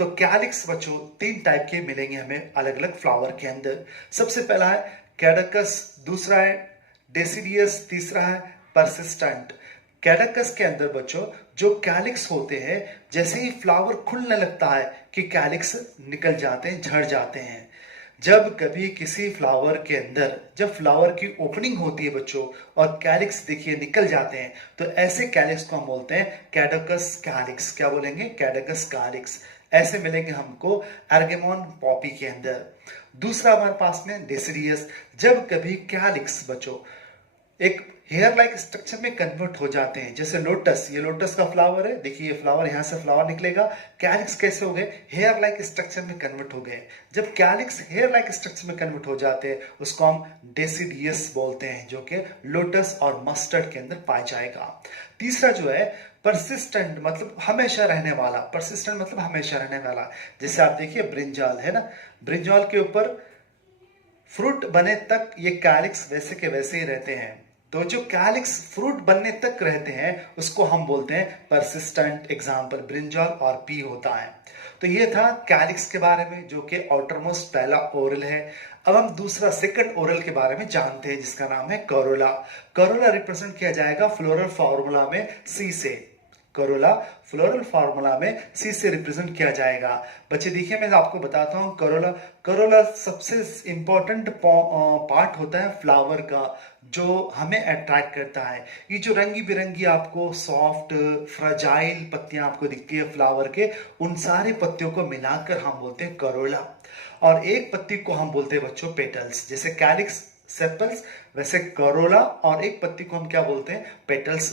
तो कैलिक्स बच्चों तीन टाइप के मिलेंगे हमें अलग अलग फ्लावर के अंदर। सबसे पहला है कैडकस, दूसरा है डेसिडियस, तीसरा है परसिस्टेंट। कैडकस के अंदर बच्चों जो कैलिक्स होते हैं, जैसे ही फ्लावर खुलने लगता है कि कैलिक्स निकल जाते हैं, झड़ जाते हैं। जब कभी किसी फ्लावर के अंदर जब फ्लावर की ओपनिंग होती है बच्चों और कैलिक्स देखिए निकल जाते हैं, तो ऐसे कैलिक्स को हम बोलते हैं कैडकस कैलिक्स। क्या बोलेंगे? कैडकस कैलिक्स। ऐसे मिलेंगे हमको एर्गेमोन पॉपी के अंदर। दूसरा हमारे पास में डेसिडियस। जब कभी कैलिक्स बच्चों एक हेयर लाइक स्ट्रक्चर में कन्वर्ट हो जाते हैं, जैसे लोटस, ये लोटस का फ्लावर है, देखिए ये फ्लावर, यहां से फ्लावर निकलेगा। कैलिक्स कैसे हो गए? हेयर लाइक स्ट्रक्चर में कन्वर्ट हो गए। जब कैलिक्स हेयर लाइक स्ट्रक्चर में कन्वर्ट हो जाते हैं, उसको हम डेसिडियस बोलते हैं, जो कि लोटस और मस्टर्ड के अंदर पाया जाएगा। तीसरा जो है परसिस्टेंट, मतलब हमेशा रहने वाला। परसिस्टेंट मतलब हमेशा रहने वाला। जैसे आप देखिए ब्रिंजाल है ना, ब्रिंजाल के ऊपर फ्रूट बने तक ये कैलिक्स वैसे के वैसे ही रहते हैं। तो जो कैलिक्स फ्रूट बनने तक रहते हैं उसको हम बोलते हैं परसिस्टेंट। एग्जाम्पल ब्रिंजल और पी होता है। तो ये था कैलिक्स के बारे में, जो कि आउटरमोस्ट पहला ओरल है। अब हम दूसरा सेकंड ओरल के बारे में जानते हैं, जिसका नाम है करोला। करोला रिप्रेजेंट किया जाएगा फ्लोरल फॉर्मूला में सी से। करोला फ्लोरल फार्मूला में सी से रिप्रेजेंट किया जाएगा। बच्चे देखिए मैं आपको बताता हूं, करोला करोला सबसे इंपॉर्टेंट पार्ट होता है फ्लावर का, जो हमें अट्रैक्ट करता है। ये जो रंगी बिरंगी आपको सॉफ्ट फ्राजाइल पत्तियां आपको दिखती है फ्लावर के, उन सारी पत्तियों को मिलाकर हम बोलते हैं करोला। और एक पत्ती को हम बोलते हैं बच्चों पेटल्स। जैसे कैलिक्स सेपल्स, वैसे करोला और एक पत्ती को हम क्या बोलते हैं? पेटल्स।